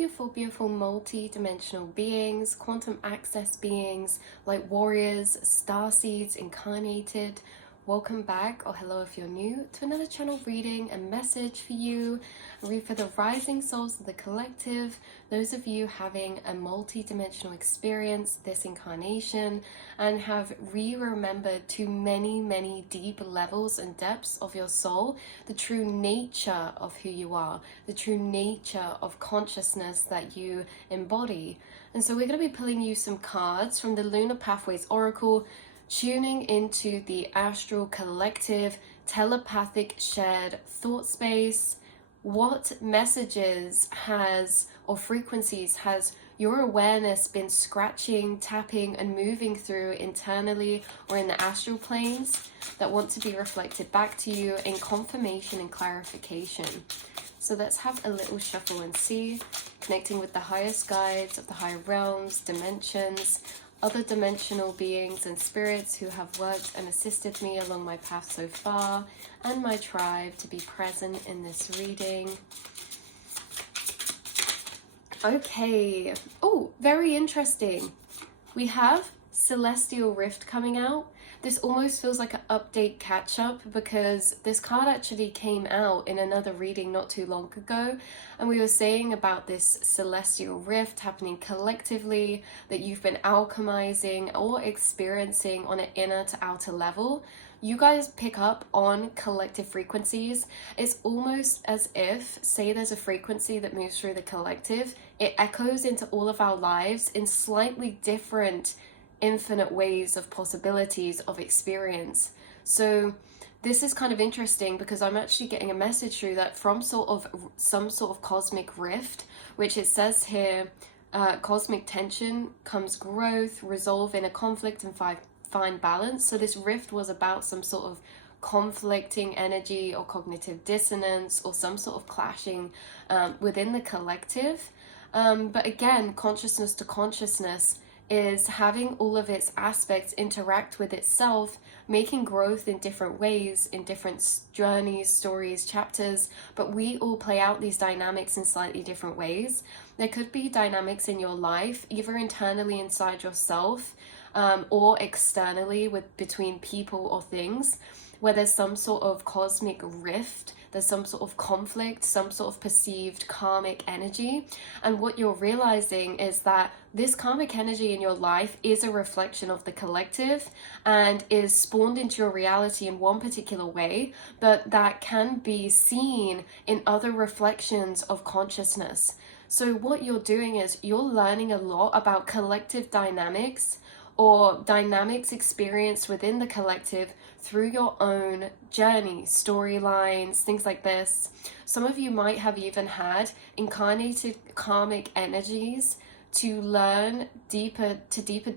beautiful, beautiful multi-dimensional beings, quantum access beings, like warriors, star seeds incarnated. Welcome back, or hello if you're new, to another channel reading and message for you. I read for the rising souls of the collective, those of you having a multi-dimensional experience this incarnation and have remembered to many, many deep levels and depths of your soul, the true nature of who you are, the true nature of consciousness that you embody. And so we're going to be pulling you some cards from the Lunar Pathways Oracle, tuning into the astral collective telepathic shared thought space. What messages has or frequencies has your awareness been scratching, tapping, and moving through internally or in the astral planes that want to be reflected back to you in confirmation and clarification? So let's have a little shuffle and see, connecting with the highest guides of the higher realms, dimensions, other dimensional beings and spirits who have worked and assisted me along my path so far, and my tribe to be present in this reading. Okay. Oh, very interesting. We have Celestial Rift coming out. This almost feels like an update catch-up because this card actually came out in another reading not too long ago, and we were saying about this celestial rift happening collectively that you've been alchemizing or experiencing on an inner to outer level. You guys pick up on collective frequencies. It's almost as if, say there's a frequency that moves through the collective, it echoes into all of our lives in slightly different infinite ways of possibilities of experience. So this is kind of interesting because I'm actually getting a message through that from some sort of cosmic rift, which it says here, cosmic tension comes growth, resolve in a conflict and find balance. So this rift was about some sort of conflicting energy or cognitive dissonance or some sort of clashing within the collective. But again, consciousness to consciousness is having all of its aspects interact with itself, making growth in different ways, in different journeys, stories, chapters, but we all play out these dynamics in slightly different ways. There could be dynamics in your life, either internally inside yourself, or externally between people or things, where there's some sort of cosmic rift, there's some sort of conflict, some sort of perceived karmic energy. And what you're realizing is that this karmic energy in your life is a reflection of the collective and is spawned into your reality in one particular way, but that can be seen in other reflections of consciousness. So what you're doing is you're learning a lot about collective dynamics or dynamics experienced within the collective through your own journey, storylines, things like this. Some of you might have even had incarnated karmic energies to learn deeper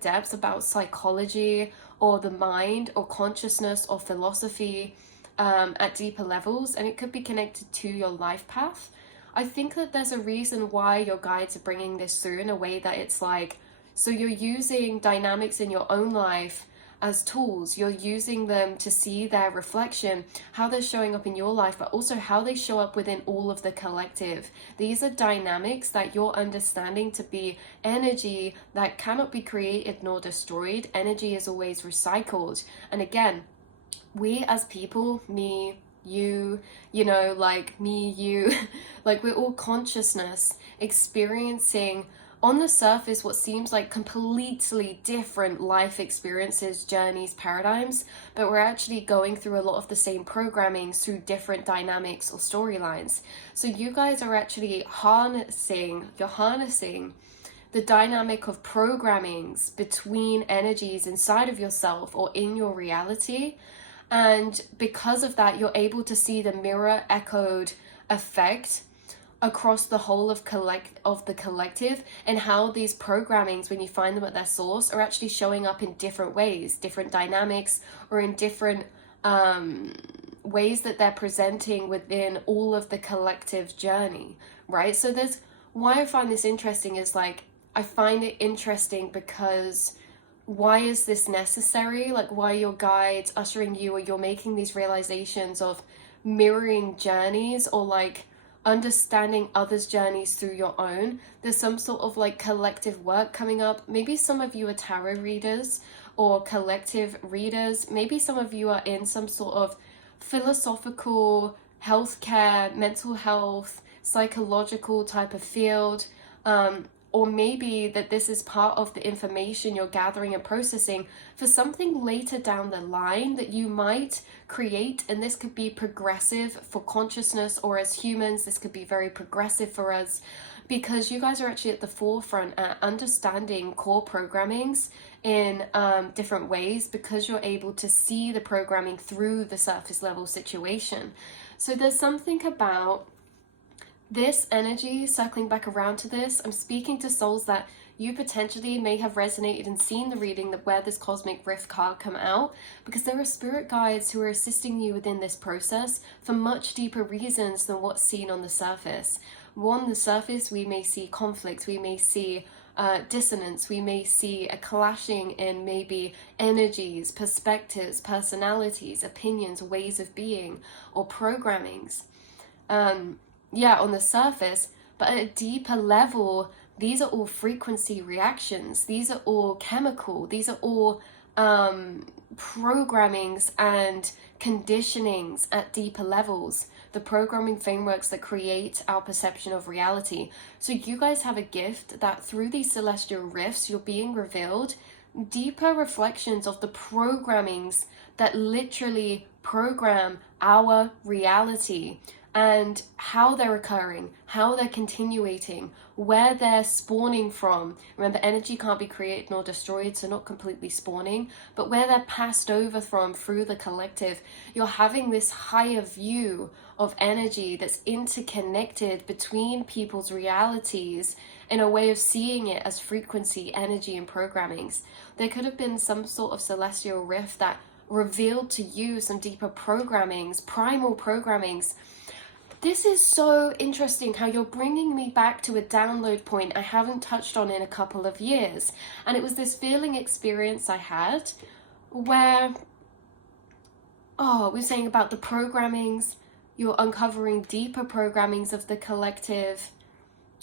depths about psychology or the mind or consciousness or philosophy at deeper levels, and it could be connected to your life path. I think that there's a reason why your guides are bringing this through in a way that it's like, so you're using dynamics in your own life as tools. You're using them to see their reflection, how they're showing up in your life, but also how they show up within all of the collective. These are dynamics that you're understanding to be energy that cannot be created nor destroyed. Energy is always recycled. And again, we as people, me, you, like me, you, like we're all consciousness experiencing on the surface what seems like completely different life experiences, journeys, paradigms, but we're actually going through a lot of the same programming through different dynamics or storylines. So you guys are actually harnessing the dynamic of programmings between energies inside of yourself or in your reality. And because of that, you're able to see the mirror echoed effect across the whole of the collective, and how these programmings, when you find them at their source, are actually showing up in different ways, different dynamics, or in different ways that they're presenting within all of the collective journey, right? So there's why I find this interesting is like, I find it interesting because why is this necessary? Like, why are your guides ushering you, or you're making these realizations of mirroring journeys, or like understanding others' journeys through your own. There's some sort of like collective work coming up. Maybe some of you are tarot readers or collective readers. Maybe some of you are in some sort of philosophical, healthcare, mental health, psychological type of field. Or maybe that this is part of the information you're gathering and processing for something later down the line that you might create. And this could be progressive for consciousness, or as humans, this could be very progressive for us, because you guys are actually at the forefront at understanding core programmings in different ways, because you're able to see the programming through the surface level situation. So there's something about this energy, circling back around to this, I'm speaking to souls that you potentially may have resonated and seen the reading that where this cosmic rift card come out, because there are spirit guides who are assisting you within this process for much deeper reasons than what's seen on the surface. On the surface, we may see conflict, we may see dissonance, we may see a clashing in maybe energies, perspectives, personalities, opinions, ways of being, or programmings. On the surface, but at a deeper level, these are all frequency reactions. These are all chemical. These are all programmings and conditionings at deeper levels. The programming frameworks that create our perception of reality. So you guys have a gift that through these celestial rifts, you're being revealed deeper reflections of the programmings that literally program our reality, and how they're occurring, how they're continuating, where they're spawning from. Remember, energy can't be created nor destroyed, so not completely spawning, but where they're passed over from through the collective. You're having this higher view of energy that's interconnected between people's realities in a way of seeing it as frequency, energy, and programmings. There could have been some sort of celestial rift that revealed to you some deeper programmings, primal programmings. This is so interesting how you're bringing me back to a download point I haven't touched on in a couple of years. And it was this feeling experience I had where, we're saying about the programmings, you're uncovering deeper programmings of the collective.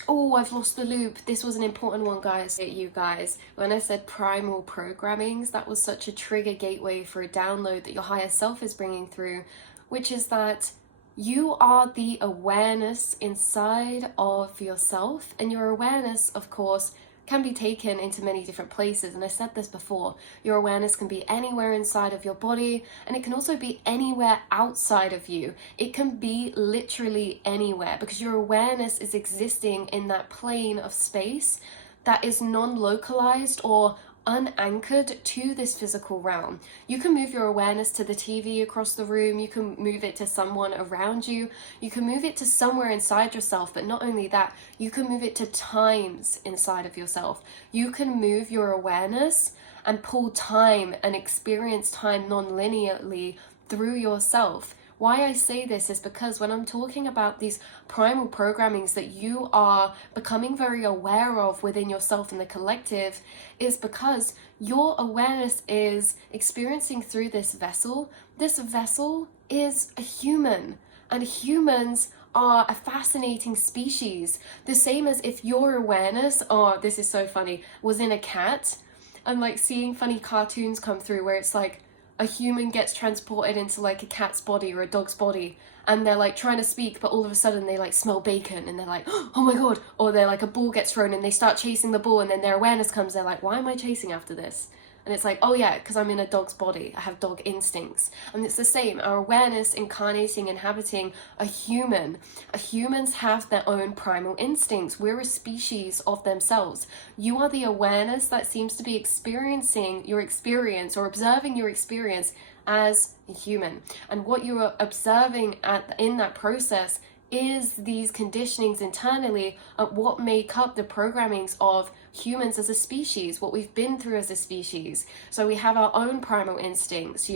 Oh, I've lost the loop. This was an important one, guys. You guys, when I said primal programmings, that was such a trigger gateway for a download that your higher self is bringing through, which is that you are the awareness inside of yourself, and your awareness, of course, can be taken into many different places. And I said this before, your awareness can be anywhere inside of your body, and it can also be anywhere outside of you. It can be literally anywhere, because your awareness is existing in that plane of space that is non-localized or unanchored to this physical realm. You can move your awareness to the TV across the room, you can move it to someone around you, you can move it to somewhere inside yourself, but not only that, you can move it to times inside of yourself. You can move your awareness and pull time and experience time non-linearly through yourself. Why I say this is because when I'm talking about these primal programmings that you are becoming very aware of within yourself and the collective, is because your awareness is experiencing through this vessel. This vessel is a human, and humans are a fascinating species. The same as if your awareness, this is so funny, was in a cat, and like seeing funny cartoons come through where it's like, a human gets transported into like a cat's body or a dog's body, and they're like trying to speak, but all of a sudden they like smell bacon and they're like, oh my god, or they're like a ball gets thrown and they start chasing the ball, and then their awareness comes, they're like, why am I chasing after this? And it's like, oh yeah, because I'm in a dog's body, I have dog instincts. And it's the same, our awareness incarnating, inhabiting a human. Humans have their own primal instincts. We're a species of themselves. You are the awareness that seems to be experiencing your experience or observing your experience as a human. And what you are observing in that process is these conditionings internally of what make up the programmings of humans as a species, what we've been through as a species. So we have our own primal instincts,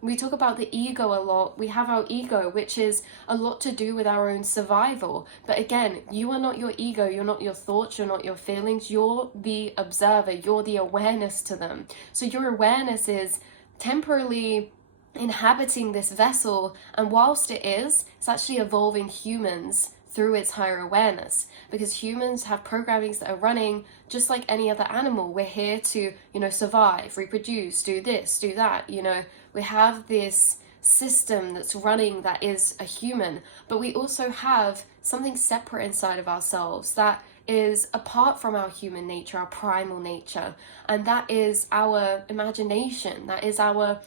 we talk about the ego a lot. We have our ego, which is a lot to do with our own survival. But again, you are not your ego, you're not your thoughts, you're not your feelings, you're the observer, you're the awareness to them. So your awareness is temporarily inhabiting this vessel, and whilst it's actually evolving humans through its higher awareness, because humans have programmings that are running just like any other animal. We're here to, survive, reproduce, do this, do that. We have this system that's running that is a human, but we also have something separate inside of ourselves that is apart from our human nature, our primal nature, and that is our imagination, that is our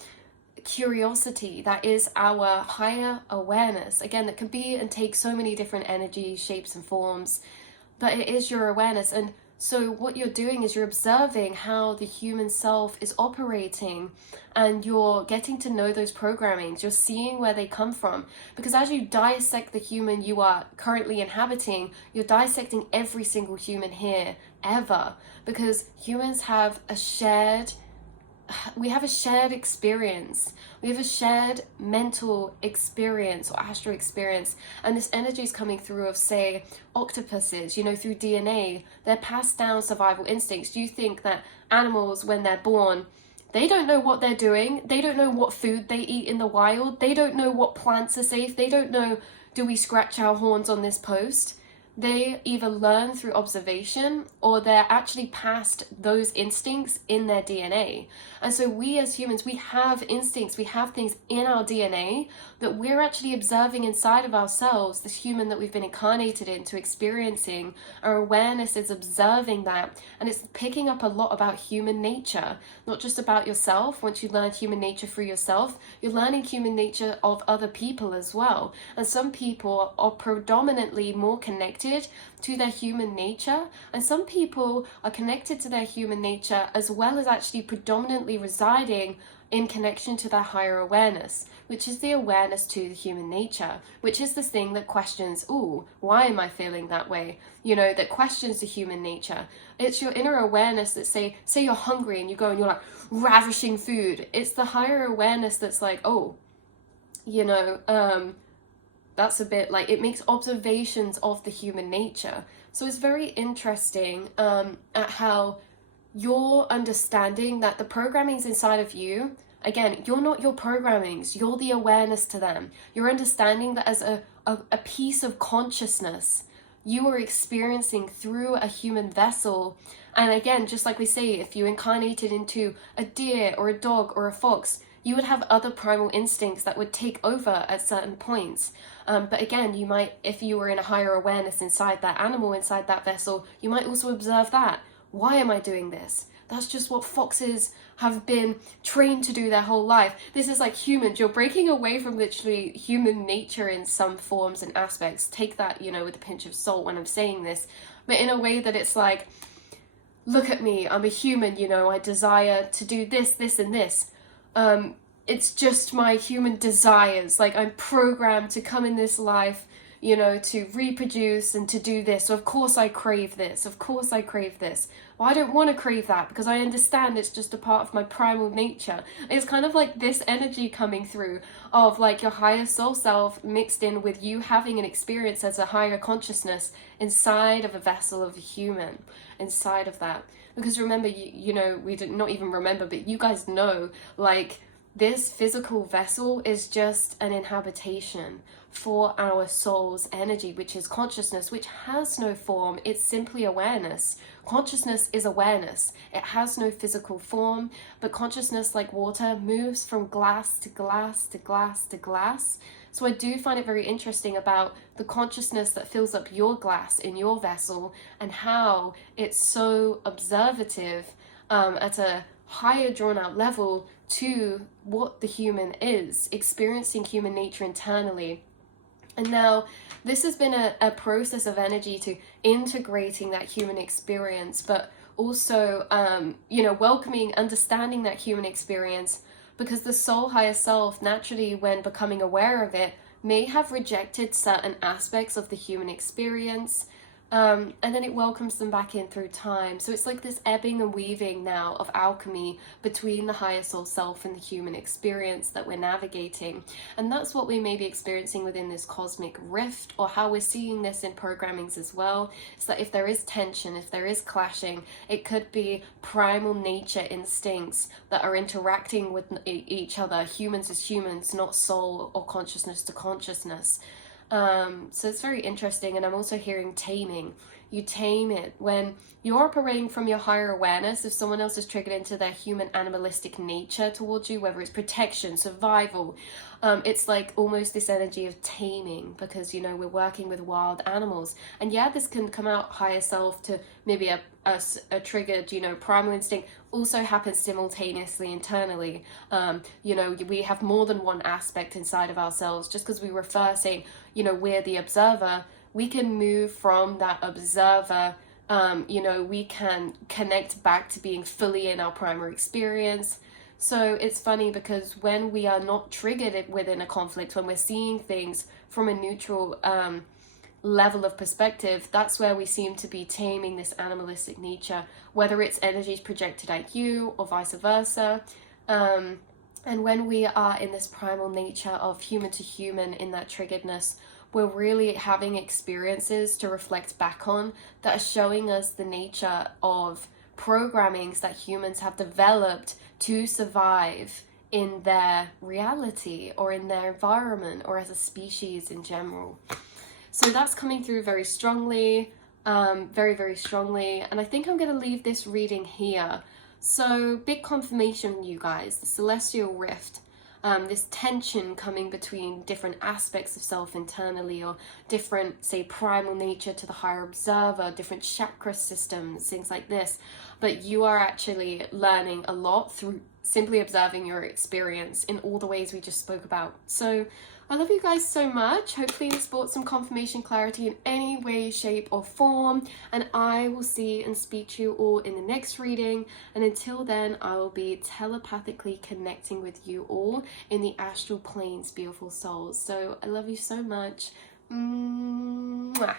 curiosity, that is our higher awareness. Again, that can be and take so many different energies, shapes and forms, but it is your awareness. And so what you're doing is you're observing how the human self is operating, and you're getting to know those programmings. You're seeing where they come from, because as you dissect the human you are currently inhabiting, you're dissecting every single human here ever, because humans have a shared experience. We have a shared mental experience or astral experience, and this energy is coming through of, say, octopuses, through DNA. They're passed down survival instincts. Do you think that animals, when they're born, they don't know what they're doing? They don't know what food they eat in the wild. They don't know what plants are safe. They don't know, do we scratch our horns on this post? They either learn through observation, or they're actually passed those instincts in their DNA. And so we as humans, we have instincts, we have things in our DNA that we're actually observing inside of ourselves, this human that we've been incarnated into, experiencing. Our awareness is observing that, and it's picking up a lot about human nature, not just about yourself. Once you learn human nature through yourself, you're learning human nature of other people as well. And some people are predominantly more connected to their human nature, and some people are connected to their human nature as well as actually predominantly residing in connection to their higher awareness, which is the awareness to the human nature, which is this thing that questions, why am I feeling that way? That questions the human nature. It's your inner awareness that say you're hungry and you go and you're like ravishing food. It's the higher awareness that's like, that's a bit like, it makes observations of the human nature. So it's very interesting at how you're understanding that the programmings inside of you, again, you're not your programmings, you're the awareness to them. You're understanding that as a piece of consciousness you are experiencing through a human vessel. And again, just like we say, if you incarnated into a deer or a dog or a fox, you would have other primal instincts that would take over at certain points. But again, you might, if you were in a higher awareness inside that animal, inside that vessel, you might also observe that. Why am I doing this? That's just what foxes have been trained to do their whole life. This is like humans. You're breaking away from literally human nature in some forms and aspects. Take that, with a pinch of salt when I'm saying this. But in a way that it's like, look at me, I'm a human, I desire to do this, this, and this. It's just my human desires. Like, I'm programmed to come in this life, to reproduce and to do this. So of course I crave this. Of course I crave this. Well, I don't want to crave that because I understand it's just a part of my primal nature. It's kind of like this energy coming through of like your higher soul self mixed in with you having an experience as a higher consciousness inside of a vessel of a human, inside of that. Because remember, we did not even remember, but you guys know, like, this physical vessel is just an inhabitation for our soul's energy, which is consciousness, which has no form. It's simply awareness. Consciousness is awareness. It has no physical form, but consciousness, like water, moves from glass to glass to glass to glass. So I do find it very interesting about the consciousness that fills up your glass in your vessel, and how it's so observative at a higher drawn out level to what the human is, experiencing human nature internally. And now this has been a process of energy to integrating that human experience, but also, welcoming, understanding that human experience, because the soul higher self, naturally, when becoming aware of it, may have rejected certain aspects of the human experience, and then it welcomes them back in through time. So it's like this ebbing and weaving now of alchemy between the higher soul self and the human experience that we're navigating. And that's what we may be experiencing within this cosmic rift, or how we're seeing this in programmings as well. It's that if there is tension, if there is clashing, it could be primal nature instincts that are interacting with each other, humans as humans, not soul or consciousness to consciousness. So it's very interesting. And I'm also hearing taming. You tame it when you're operating from your higher awareness. If someone else is triggered into their human animalistic nature towards you, whether it's protection, survival, it's like almost this energy of taming, because you know we're working with wild animals. And yeah, this can come out higher self to maybe a triggered, you know, primal instinct also happens simultaneously internally. You know, we have more than one aspect inside of ourselves. Just because we refer saying, you know, we're the observer, we can move from that observer. You know, we can connect back to being fully in our primary experience. So it's funny because when we are not triggered within a conflict, when we're seeing things from a neutral level of perspective, that's where we seem to be taming this animalistic nature, whether it's energies projected at you or vice versa. And when we are in this primal nature of human to human in that triggeredness, we're really having experiences to reflect back on that are showing us the nature of programmings that humans have developed to survive in their reality or in their environment or as a species in general. So that's coming through very strongly, very, very strongly. And I think I'm going to leave this reading here. So big confirmation, you guys, the celestial rift, this tension coming between different aspects of self internally, or different, say, primal nature to the higher observer, different chakra systems, things like this. But you are actually learning a lot through simply observing your experience in all the ways we just spoke about. So I love you guys so much. Hopefully this brought some confirmation, clarity in any way, shape or form. And I will see and speak to you all in the next reading. And until then, I will be telepathically connecting with you all in the astral planes, beautiful souls. So I love you so much. Mwah.